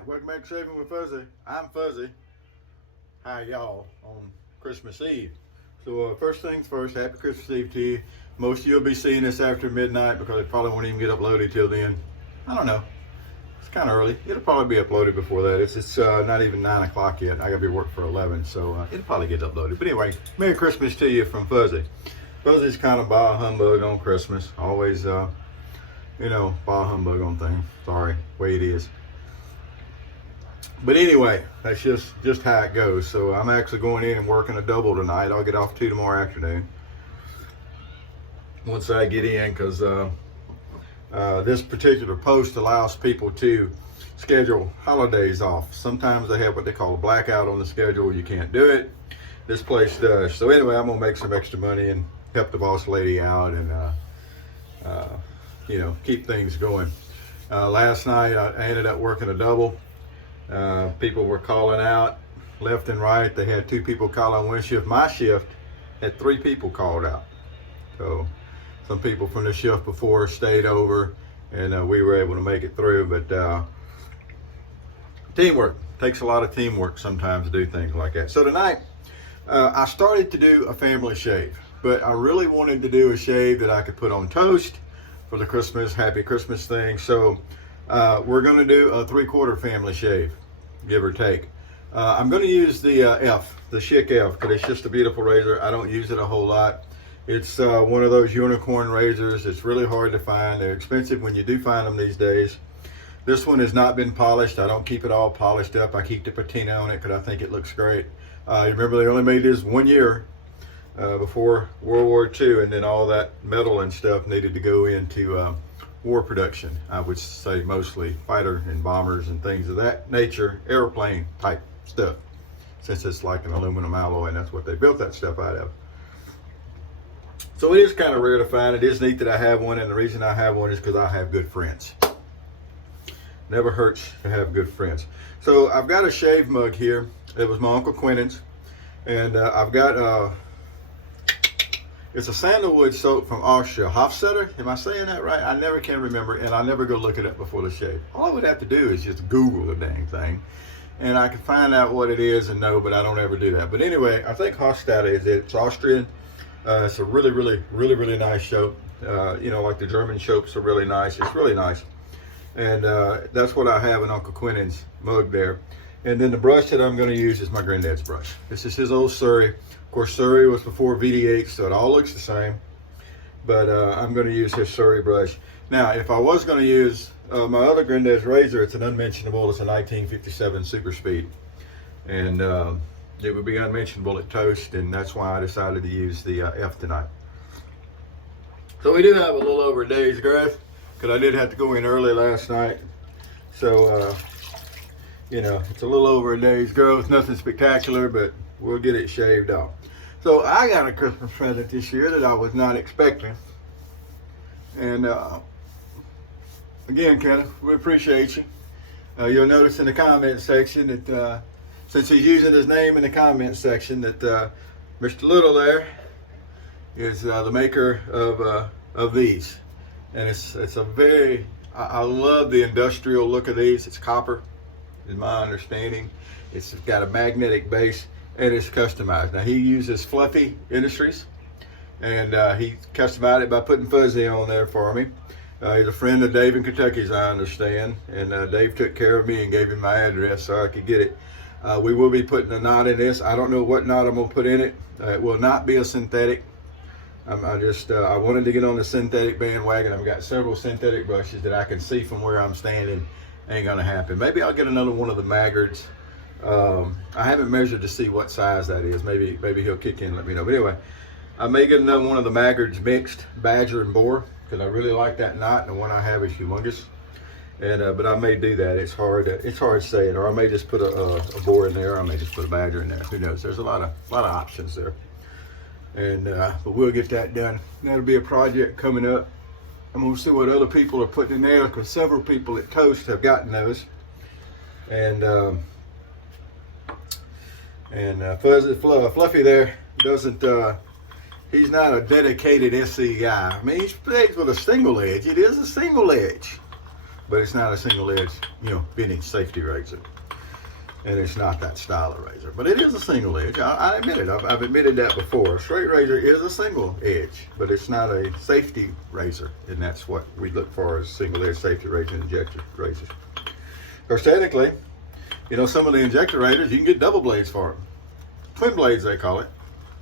Alright, welcome back to Shaving with Fuzzy. I'm Fuzzy. Hi y'all on Christmas Eve. So first things first, happy Christmas Eve to you. Most of you will be seeing this after midnight because it probably won't even get uploaded till then. I don't know. It's kind of early. It'll probably be uploaded before that. It's not even 9 o'clock yet. I gotta be working for 11, so it'll probably get uploaded. But anyway, Merry Christmas to you from Fuzzy. Fuzzy's kind of bah humbug on Christmas. Always, bah humbug on things. Sorry, way it is. But anyway, that's just how it goes. So I'm actually going in and working a double tonight. I'll get off 2 tomorrow afternoon. Once I get in, because this particular post allows people to schedule holidays off. Sometimes they have what they call a blackout on the schedule. You can't do it. This place does. So anyway, I'm gonna make some extra money and help the boss lady out and keep things going. Last night I ended up working a double. People were calling out left and right. They had 2 people call on one shift. My shift had 3 people called out. So some people from the shift before stayed over, and we were able to make it through. But teamwork takes a lot of teamwork sometimes to do things like that. So tonight I started to do a family shave, but I really wanted to do a shave that I could put on toast for the Christmas, happy Christmas thing. So we're going to do a 3/4 family shave, give or take. I'm going to use the the Schick F, because it's just a beautiful razor. I don't use it a whole lot. It's one of those unicorn razors. It's really hard to find. They're expensive when you do find them these days. This one has not been polished. I don't keep it all polished up. I keep the patina on it because I think it looks great. Remember, they only made this 1 year before World War II, and then all that metal and stuff needed to go into war production. I would say mostly fighter and bombers and things of that nature, airplane type stuff, since it's like an aluminum alloy and that's what they built that stuff out of. So it is kind of rare to find. It is neat that I have one, and the reason I have one is because I have good friends. Never hurts to have good friends. So I've got a shave mug here. It was my Uncle Quentin's, and I've got it's a sandalwood soap from Austria. Hofstetter, am I saying that right? I never can remember, and I never go look it up before the shave. All I would have to do is just Google the dang thing, and I can find out what it is and know, but I don't ever do that. But anyway, I think Hofstetter is it. It's Austrian. It's a really nice soap. Like the German soaps are really nice. It's really nice. And that's what I have in Uncle Quentin's mug there. And then the brush that I'm going to use is my granddad's brush. This is his old Surrey. Of course, Surrey was before VD8, so it all looks the same. But I'm going to use his Surrey brush. Now, if I was going to use my other granddad's razor, it's an unmentionable. It's a 1957 Super Speed. And it would be unmentionable at toast, and that's why I decided to use the F tonight. So we do have a little over a day's growth, because I did have to go in early last night. So, it's a little over a day's growth. Nothing spectacular, but we'll get it shaved off. So I got a Christmas present this year that I was not expecting. And again, Kenneth, we appreciate you. You'll notice in the comment section that since he's using his name in the comment section, that Mr. Little there is the maker of these. And it's a very, I love the industrial look of these. It's copper, is my understanding. It's got a magnetic base, and it's customized. Now, he uses Fluffy Industries, and he customized it by putting Fuzzy on there for me. He's a friend of Dave in Kentucky, as I understand, and Dave took care of me and gave him my address so I could get it. We will be putting a knot in this. I don't know what knot I'm going to put in it. It will not be a synthetic. I wanted to get on the synthetic bandwagon. I've got several synthetic brushes that I can see from where I'm standing. Ain't going to happen. Maybe I'll get another one of the Maggards. I haven't measured to see what size that is. Maybe he'll kick in and let me know. But anyway, I may get another one of the Maggards mixed, Badger and Boar, because I really like that knot, and the one I have is humongous. And but I may do that. It's hard to say it, or I may just put a Boar in there, or I may just put a Badger in there. Who knows? There's a lot of options there. And but we'll get that done. That'll be a project coming up. I'm gonna see what other people are putting in there, because several people at Toast have gotten those. And Fluffy there doesn't. He's not a dedicated SE guy. I mean, he plays with a single edge. It is a single edge. but it's not a single edge, vintage safety razor. And it's not that style of razor, but it is a single edge. I admit it. I've admitted that before. A straight razor is a single edge, but it's not a safety razor, and that's what we look for as single edge safety razor and injector razors. Of course, technically, some of the injector razors, you can get double blades for them. Twin blades, they call it.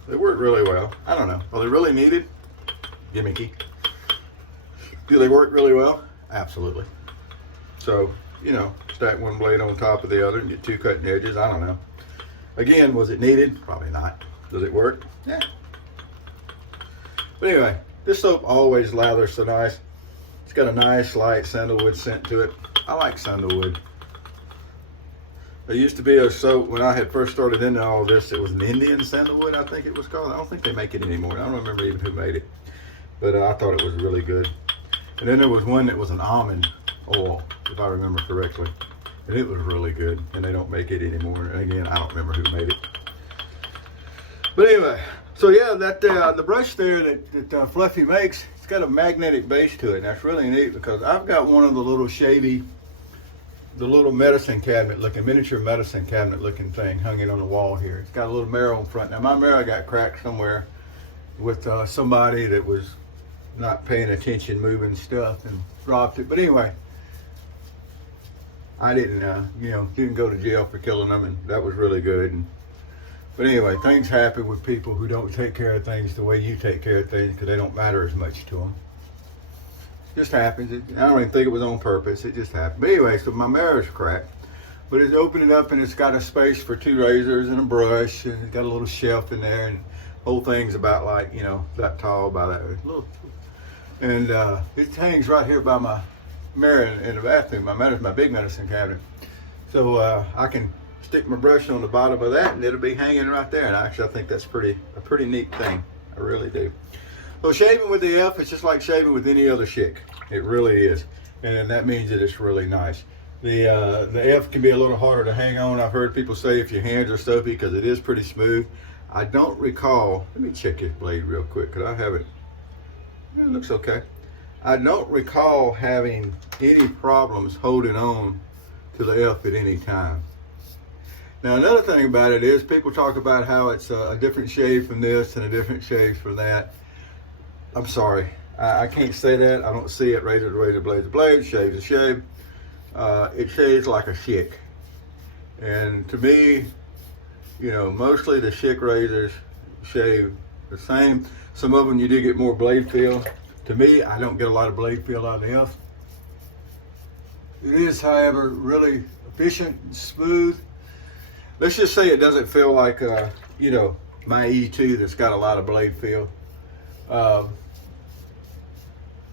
They work really well. I don't know. Are they really needed? Gimmicky. Do they work really well? Absolutely. So, stack one blade on top of the other and get two cutting edges. I don't know. Again, was it needed? Probably not. Does it work? Yeah. But anyway, this soap always lathers so nice. It's got a nice light sandalwood scent to it. I like sandalwood. There used to be a soap when I had first started into all this. It was an Indian sandalwood, I think it was called. I don't think they make it anymore. I don't remember even who made it. But I thought it was really good. And then there was one that was an almond oil, if I remember correctly. And it was really good. And they don't make it anymore. And again, I don't remember who made it. But anyway, so yeah, that the brush there that Fluffy makes, it's got a magnetic base to it. And that's really neat because I've got one of the little shavy, the little medicine cabinet looking, miniature medicine cabinet looking thing hanging on the wall here. It's got a little mirror on front. Now my mirror got cracked somewhere with somebody that was not paying attention, moving stuff and dropped it. But anyway, I didn't go to jail for killing them, and that was really good. But anyway, things happen with people who don't take care of things the way you take care of things because they don't matter as much to them. It just happens. I don't even think it was on purpose. It just happened. But anyway, so my mirror's cracked. But it's opened it up and it's got a space for two razors and a brush, and it's got a little shelf in there, and the whole thing's about like, that tall by that little. And it hangs right here by my mirror in the bathroom. My big medicine cabinet. So I can stick my brush on the bottom of that and it'll be hanging right there. And actually I think that's a pretty neat thing. I really do. So shaving with the F, it's just like shaving with any other Schick. It really is. And that means that it's really nice. The F can be a little harder to hang on. I've heard people say if your hands are soapy because it is pretty smooth. I don't recall, let me check this blade real quick because I have it. It looks okay. I don't recall having any problems holding on to the F at any time. Now another thing about it is people talk about how it's a different shave from this and a different shave from that. I'm sorry, I can't say that. I don't see it. Razor to razor, blade to blade, shave to shave. It shaves like a Schick. And to me, mostly the Schick razors shave the same. Some of them you do get more blade feel. To me, I don't get a lot of blade feel out of the F. It is, however, really efficient and smooth. Let's just say it doesn't feel like, my E2 that's got a lot of blade feel.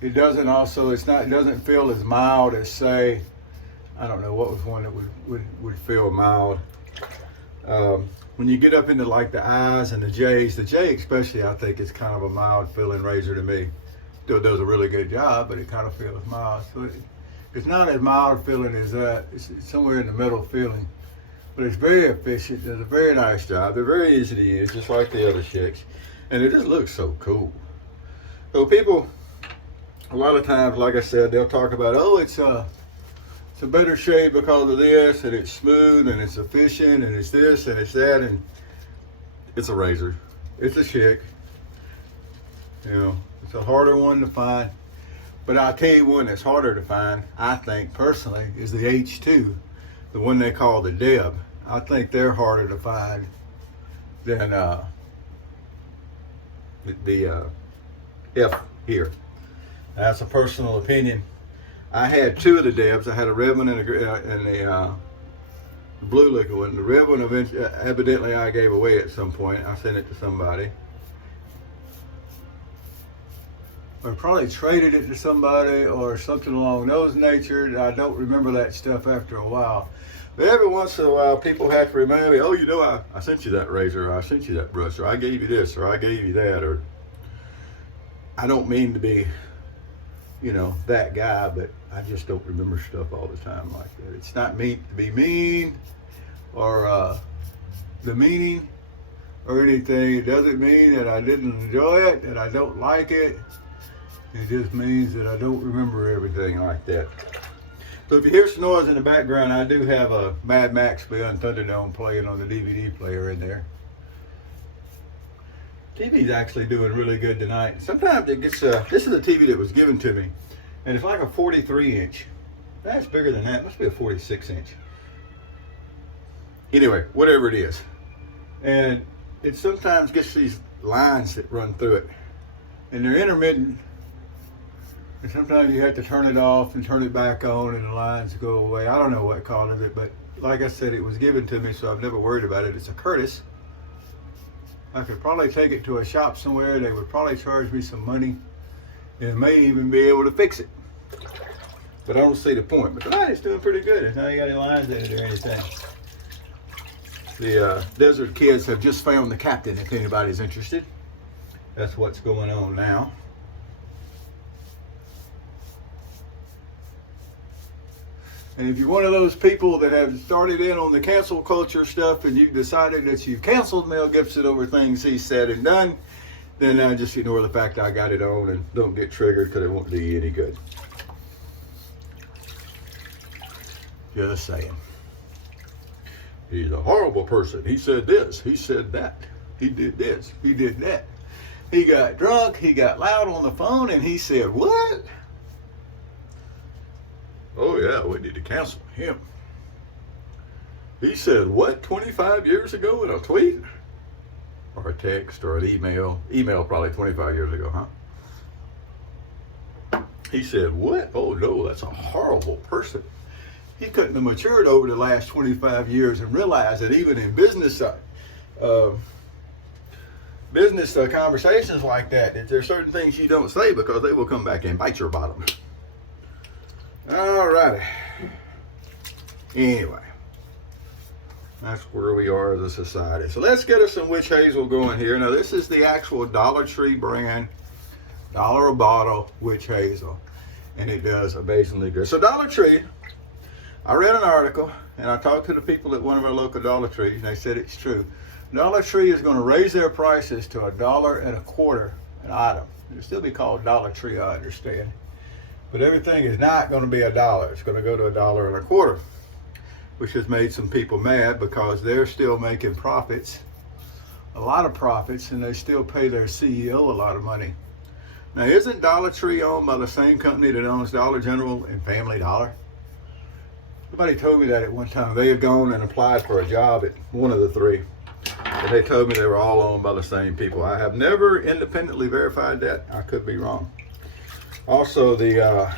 It doesn't feel as mild as, say, I don't know, what was one that would feel mild. When you get up into like the I's and the J's, the J especially, I think is kind of a mild feeling razor to me. Still does a really good job, but it kind of feels mild. So it's not as mild feeling as that. It's somewhere in the middle feeling. But it's very efficient, does a very nice job. They're very easy to use, just like the other Schicks. And it just looks so cool. So people, a lot of times, like I said, they'll talk about, oh, it's a better shave because of this, and it's smooth, and it's efficient, and it's this, and it's that, and it's a razor. It's a Schick. It's a harder one to find. But I'll tell you one that's harder to find, I think, personally, is the H2, the one they call the Deb. I think they're harder to find than the F here. That's a personal opinion. I had two of the Debs. I had a red one and a blue liquid one. The red one evidently I gave away at some point. I sent it to somebody. Or probably traded it to somebody or something along those nature. I don't remember that stuff after a while. But every once in a while, people have to remind me, oh, I sent you that razor, or I sent you that brush, or I gave you this, or I gave you that, or I don't mean to be, that guy, but I just don't remember stuff all the time like that. It's not meant to be mean or demeaning or anything. It doesn't mean that I didn't enjoy it, that I don't like it. It just means that I don't remember everything like that. So if you hear some noise in the background, I do have a Mad Max Beyond Thunderdome playing on the DVD player in there. TV's actually doing really good tonight. Sometimes it gets, this is a TV that was given to me, and it's like a 43 inch. That's bigger than that. It must be a 46 inch. Anyway, whatever it is. And it sometimes gets these lines that run through it, and they're intermittent. And sometimes you have to turn it off and turn it back on and the lines go away. I don't know what causes it, but like I said, it was given to me, so I've never worried about it. It's a Curtis. I could probably take it to a shop somewhere. They would probably charge me some money and may even be able to fix it. But I don't see the point. But tonight it's doing pretty good. It's not got any lines in it or anything. The Desert Kids have just found the captain, if anybody's interested. That's what's going on now. And if you're one of those people that have started in on the cancel culture stuff and you've decided that you've canceled Mel Gibson over things he said and done, then just ignore the fact I got it on and don't get triggered because it won't do you any good. Just saying. He's a horrible person. He said this. He said that. He did this. He did that. He got drunk. He got loud on the phone and he said, what? Oh yeah, we need to cancel him. He said what 25 years ago in a tweet? Or a text or an email. Email probably 25 years ago, huh? He said what? Oh no, that's a horrible person. He couldn't have matured over the last 25 years and realized that even in business conversations like that there's certain things you don't say because they will come back and bite your bottom. Alrighty. Anyway, that's where we are as a society. So let's get us some witch hazel going here. Now this is the actual Dollar Tree brand, $1 a bottle witch hazel, and it does amazingly good. So Dollar Tree, I read an article and I talked to the people at one of our local Dollar Trees, and they said it's true. Dollar Tree is going to raise their prices to $1.25 an item. It'll still be called Dollar Tree, I understand. But everything is not going to be $1. It's going to go to $1.25, which has made some people mad because they're still making profits, a lot of profits, and they still pay their CEO a lot of money. Now, isn't Dollar Tree owned by the same company that owns Dollar General and Family Dollar? Somebody told me that at one time. They had gone and applied for a job at one of the three, and they told me they were all owned by the same people. I have never independently verified that. I could be wrong. Also, the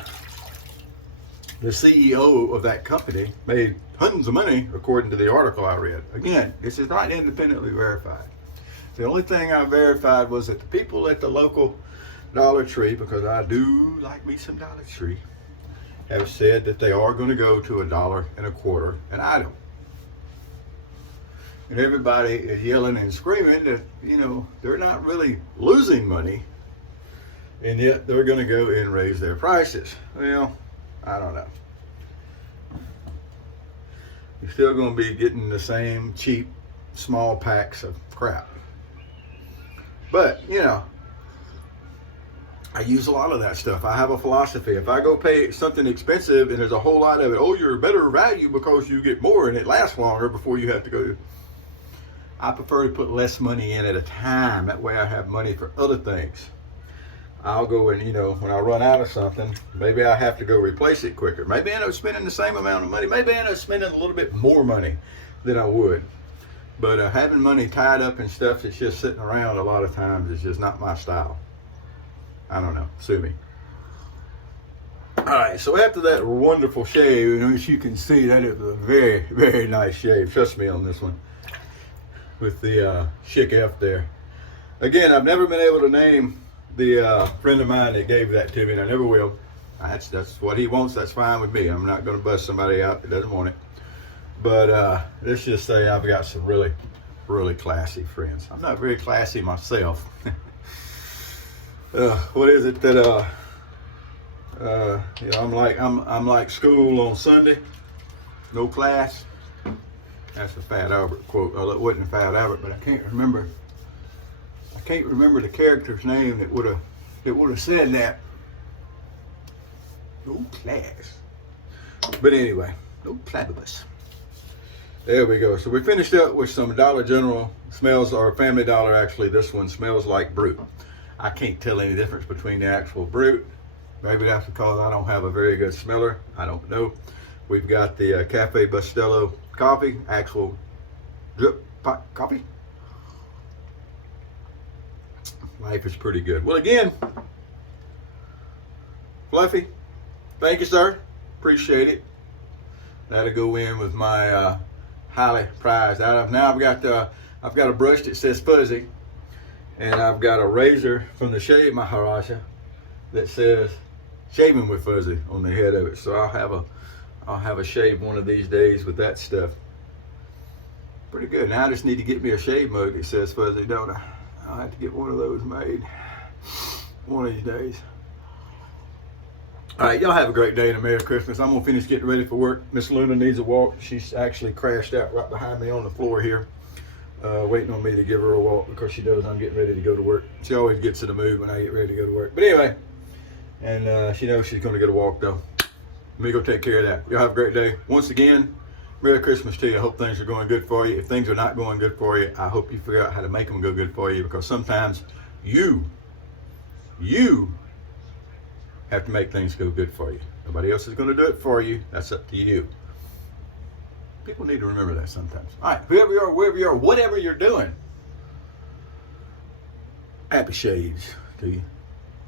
CEO of that company made tons of money, according to the article I read. Again, this is not independently verified. The only thing I verified was that the people at the local Dollar Tree, because I do like me some Dollar Tree, have said that they are going to go to $1.25 an item. And everybody is yelling and screaming that, you know, they're not really losing money, and yet they're going to go and raise their prices. Well, I don't know. You're still going to be getting the same cheap, small packs of crap. But, you know, I use a lot of that stuff. I have a philosophy. If I go pay something expensive and there's a whole lot of it, oh, you're a better value because you get more and it lasts longer before you have to go. I prefer to put less money in at a time. That way I have money for other things. I'll go and, you know, when I run out of something, maybe I have to go replace it quicker. Maybe I end up spending the same amount of money. Maybe I end up spending a little bit more money than I would. But having money tied up in stuff that's just sitting around a lot of times is just not my style. I don't know. Sue me. All right, so after that wonderful shave, you know, as you can see, that is a very, very nice shave. Trust me on this one. With the Schick F there. Again, I've never been able to name the friend of mine that gave that to me, and I never will. That's what he wants. That's fine with me. I'm not going to bust somebody out that doesn't want it. But let's just say I've got some really, really classy friends. I'm not very classy myself. What is it that you know, I'm like school on Sunday, no class. That's a Fat Albert quote. Well, it wasn't a Fat Albert, but I can't remember the character's name that would have said that. No class. But anyway, no platypus. There we go. So we finished up with some Dollar General smells, or Family Dollar actually. This one smells like Brute. I can't tell any difference between the actual Brute. Maybe that's because I don't have a very good smeller. I don't know. We've got the Cafe Bustelo coffee, actual drip pot coffee. Life is pretty good. Well, again, Fluffy, thank you, sir. Appreciate it. That'll go in with my highly prized item. Now I've got a brush that says Fuzzy, and I've got a razor from the Shave Maharaja that says Shaving with Fuzzy on the head of it. So I'll have a shave one of these days with that stuff. Pretty good. Now I just need to get me a shave mug that says Fuzzy, don't I? I'll have to get one of those made one of these days. All right, y'all have a great day and a Merry Christmas. I'm gonna finish getting ready for work. Miss Luna needs a walk. She's actually crashed out right behind me on the floor here, waiting on me to give her a walk because she knows I'm getting ready to go to work. She always gets in the mood when I get ready to go to work. But anyway, and she knows she's gonna get a walk though. Let me go take care of that. Y'all have a great day. Once again, Merry Christmas to you. I hope things are going good for you. If things are not going good for you, I hope you figure out how to make them go good for you, because sometimes you have to make things go good for you. Nobody else is going to do it for you. That's up to you. People need to remember that sometimes. All right, whoever you are, wherever you are, whatever you're doing, happy shaves to you.